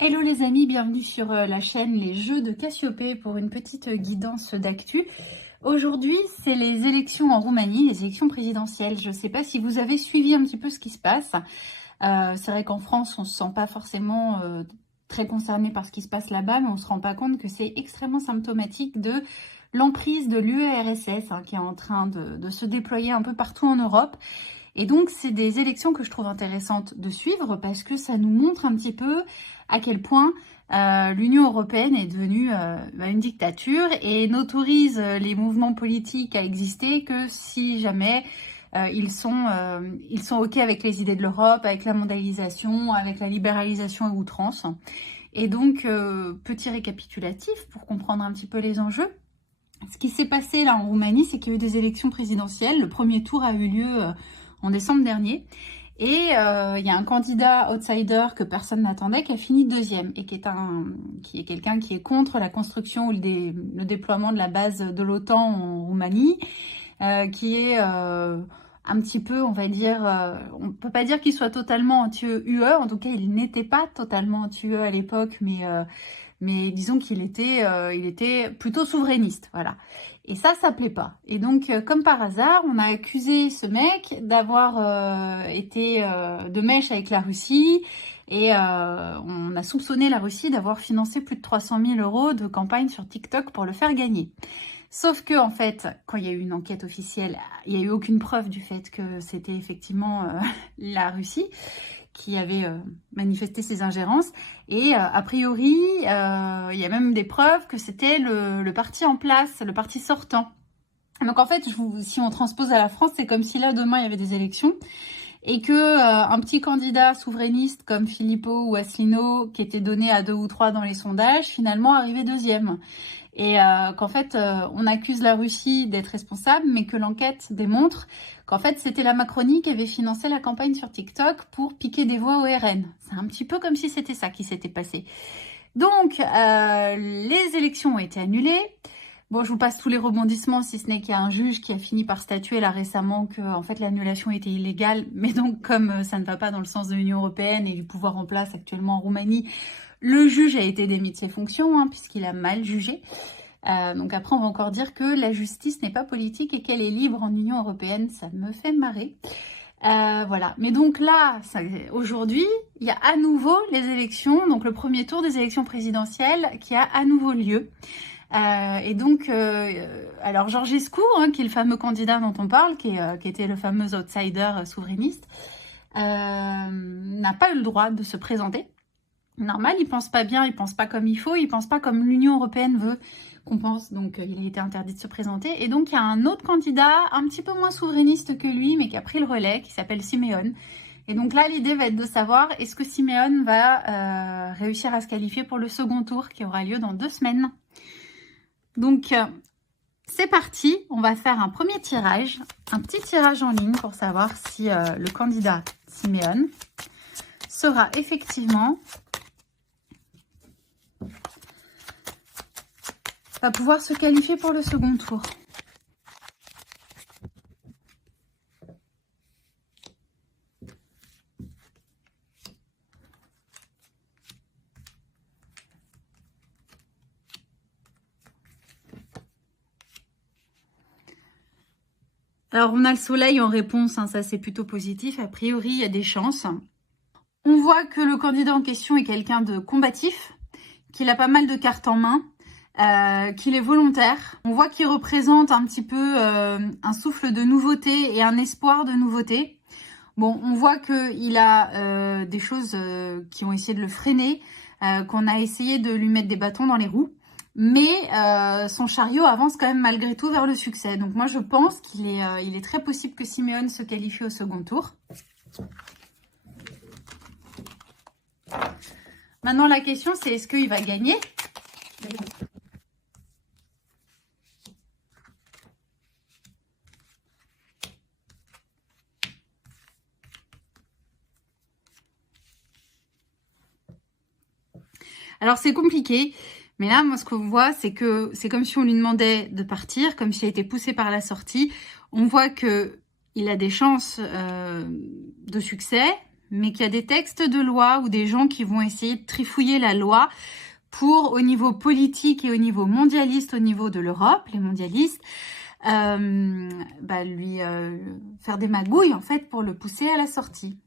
Hello les amis, bienvenue sur la chaîne Les Jeux de Cassiopée pour une petite guidance d'actu. Aujourd'hui, c'est les élections en Roumanie, les élections présidentielles. Je ne sais pas si vous avez suivi un petit peu ce qui se passe. C'est vrai qu'en France, on ne se sent pas forcément très concerné par ce qui se passe là-bas, mais on ne se rend pas compte que c'est extrêmement symptomatique de l'emprise de l'URSS qui est en train de se déployer un peu partout en Europe. Et donc, c'est des élections que je trouve intéressantes de suivre parce que ça nous montre un petit peu à quel point l'Union européenne est devenue une dictature et n'autorise les mouvements politiques à exister que si jamais ils sont OK avec les idées de l'Europe, avec la mondialisation, avec la libéralisation à outrance. Et donc, petit récapitulatif pour comprendre un petit peu les enjeux. Ce qui s'est passé là en Roumanie, c'est qu'il y a eu des élections présidentielles. Le premier tour a eu lieu en décembre dernier. Et il y a un candidat outsider que personne n'attendait qui a fini deuxième et qui est quelqu'un qui est contre la construction ou le déploiement de la base de l'OTAN en Roumanie, qui est un petit peu, on va dire, on ne peut pas dire qu'il soit totalement anti-UE, en tout cas il n'était pas totalement anti-UE à l'époque, mais disons qu'il était plutôt souverainiste, voilà. Et ça plaît pas. Et donc, comme par hasard, on a accusé ce mec d'avoir été de mèche avec la Russie. Et on a soupçonné la Russie d'avoir financé plus de 300 000 € de campagne sur TikTok pour le faire gagner. Sauf que, en fait, quand il y a eu une enquête officielle, il n'y a eu aucune preuve du fait que c'était effectivement la Russie qui avait manifesté ses ingérences. Et a priori, il y a même des preuves que c'était le parti en place, le parti sortant. Donc en fait, si on transpose à la France, c'est comme si là, demain, il y avait des élections et que un petit candidat souverainiste comme Philippot ou Asselineau, qui était donné à 2 ou 3 dans les sondages, finalement arrivait deuxième. Et qu'en fait, on accuse la Russie d'être responsable, mais que l'enquête démontre qu'en fait, c'était la Macronie qui avait financé la campagne sur TikTok pour piquer des voix au RN. C'est un petit peu comme si c'était ça qui s'était passé. Donc, les élections ont été annulées. Bon, je vous passe tous les rebondissements, si ce n'est qu'il y a un juge qui a fini par statuer là récemment que en fait, l'annulation était illégale. Mais donc, comme ça ne va pas dans le sens de l'Union européenne et du pouvoir en place actuellement en Roumanie, le juge a été démis de ses fonctions puisqu'il a mal jugé. Donc après, on va encore dire que la justice n'est pas politique et qu'elle est libre en Union européenne. Ça me fait marrer. Voilà. Mais donc là, aujourd'hui, il y a à nouveau les élections, donc le premier tour des élections présidentielles qui a à nouveau lieu. Et donc, alors Georgescu, qui est le fameux candidat dont on parle, qui était le fameux outsider souverainiste, n'a pas eu le droit de se présenter. Normal, il pense pas bien, il pense pas comme il faut, il pense pas comme l'Union européenne veut qu'on pense, donc il a été interdit de se présenter. Et donc il y a un autre candidat, un petit peu moins souverainiste que lui, mais qui a pris le relais, qui s'appelle Simeone. Et donc là, l'idée va être de savoir, est-ce que Simeone va réussir à se qualifier pour le second tour qui aura lieu dans 2 semaines. Donc c'est parti, on va faire un premier tirage, un petit tirage en ligne pour savoir si le candidat Simeone sera effectivement... va pouvoir se qualifier pour le second tour. Alors, on a le soleil en réponse, ça c'est plutôt positif. A priori, il y a des chances. On voit que le candidat en question est quelqu'un de combatif, qu'il a pas mal de cartes en main. Qu'il est volontaire. On voit qu'il représente un petit peu un souffle de nouveauté et un espoir de nouveauté. Bon, on voit qu'il a des choses qui ont essayé de le freiner, qu'on a essayé de lui mettre des bâtons dans les roues. Mais son chariot avance quand même malgré tout vers le succès. Donc moi, je pense qu'il est très possible que Simeone se qualifie au second tour. Maintenant, la question, c'est est-ce qu'il va gagner ? Alors, c'est compliqué. Mais là, moi, ce qu'on voit, c'est que c'est comme si on lui demandait de partir, comme s'il a été poussé par la sortie. On voit qu'il a des chances de succès, mais qu'il y a des textes de loi ou des gens qui vont essayer de trifouiller la loi pour, au niveau politique et au niveau mondialiste, au niveau de l'Europe, les mondialistes, lui faire des magouilles en fait pour le pousser à la sortie.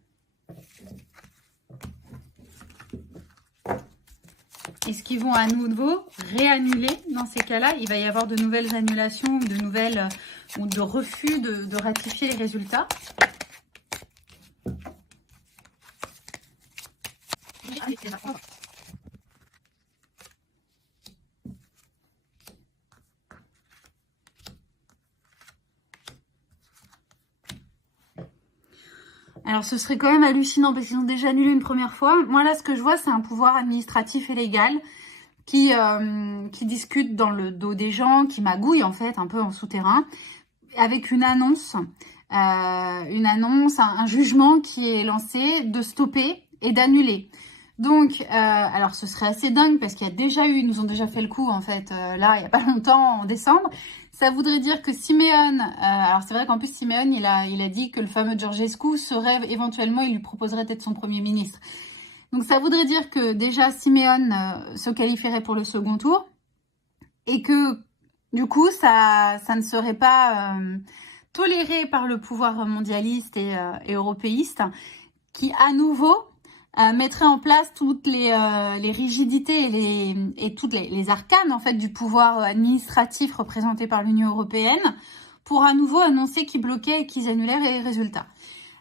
Est-ce qu'ils vont à nouveau réannuler dans ces cas-là? Il va y avoir de nouvelles annulations, de nouvelles ou de refus de ratifier les résultats. Alors, ce serait quand même hallucinant parce qu'ils ont déjà annulé une première fois. Moi, là, ce que je vois, c'est un pouvoir administratif et légal qui discute dans le dos des gens, qui magouille, en fait, un peu en souterrain, avec une annonce, un jugement qui est lancé de stopper et d'annuler. Donc, alors, ce serait assez dingue parce qu'il y a déjà eu, ils nous ont déjà fait le coup, en fait, là, il n'y a pas longtemps, en décembre. Ça voudrait dire que Simeone, alors c'est vrai qu'en plus Simeone, il a dit que le fameux Georgescu serait éventuellement, il lui proposerait d'être son Premier ministre. Donc ça voudrait dire que déjà Simeone se qualifierait pour le second tour et que du coup ça ne serait pas toléré par le pouvoir mondialiste et européiste qui à nouveau mettrait en place toutes les rigidités et toutes les arcanes en fait du pouvoir administratif représenté par l'Union européenne pour à nouveau annoncer qu'ils bloquaient et qu'ils annulaient les résultats.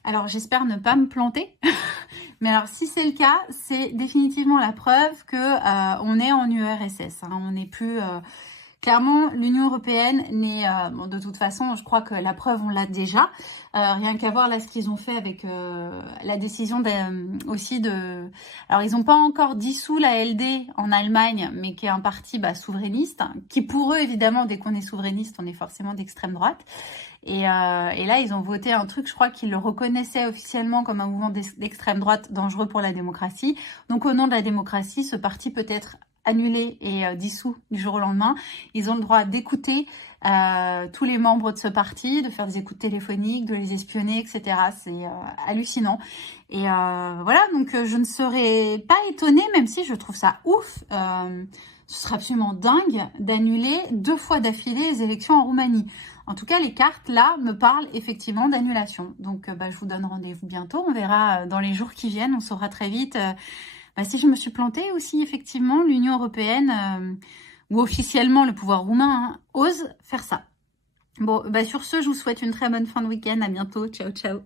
Alors j'espère ne pas me planter, mais alors si c'est le cas, c'est définitivement la preuve que on est en URSS. Hein, on n'est plus clairement, l'Union européenne n'est... de toute façon, je crois que la preuve, on l'a déjà. Rien qu'à voir là ce qu'ils ont fait avec la décision aussi de... Alors, ils n'ont pas encore dissous la LD en Allemagne, mais qui est un parti souverainiste, qui pour eux, évidemment, dès qu'on est souverainiste, on est forcément d'extrême droite. Et là, ils ont voté un truc, je crois qu'ils le reconnaissaient officiellement comme un mouvement d'extrême droite dangereux pour la démocratie. Donc, au nom de la démocratie, ce parti peut être annulé et dissous du jour au lendemain. Ils ont le droit d'écouter tous les membres de ce parti, de faire des écoutes téléphoniques, de les espionner, etc. C'est hallucinant. Et voilà, donc je ne serais pas étonnée, même si je trouve ça ouf. Ce serait absolument dingue d'annuler 2 fois d'affilée les élections en Roumanie. En tout cas, les cartes, là, me parlent effectivement d'annulation. Donc, je vous donne rendez-vous bientôt. On verra dans les jours qui viennent. On saura très vite si je me suis plantée aussi, effectivement, l'Union européenne, ou officiellement le pouvoir roumain, ose faire ça. Bon, sur ce, je vous souhaite une très bonne fin de week-end. À bientôt. Ciao, ciao.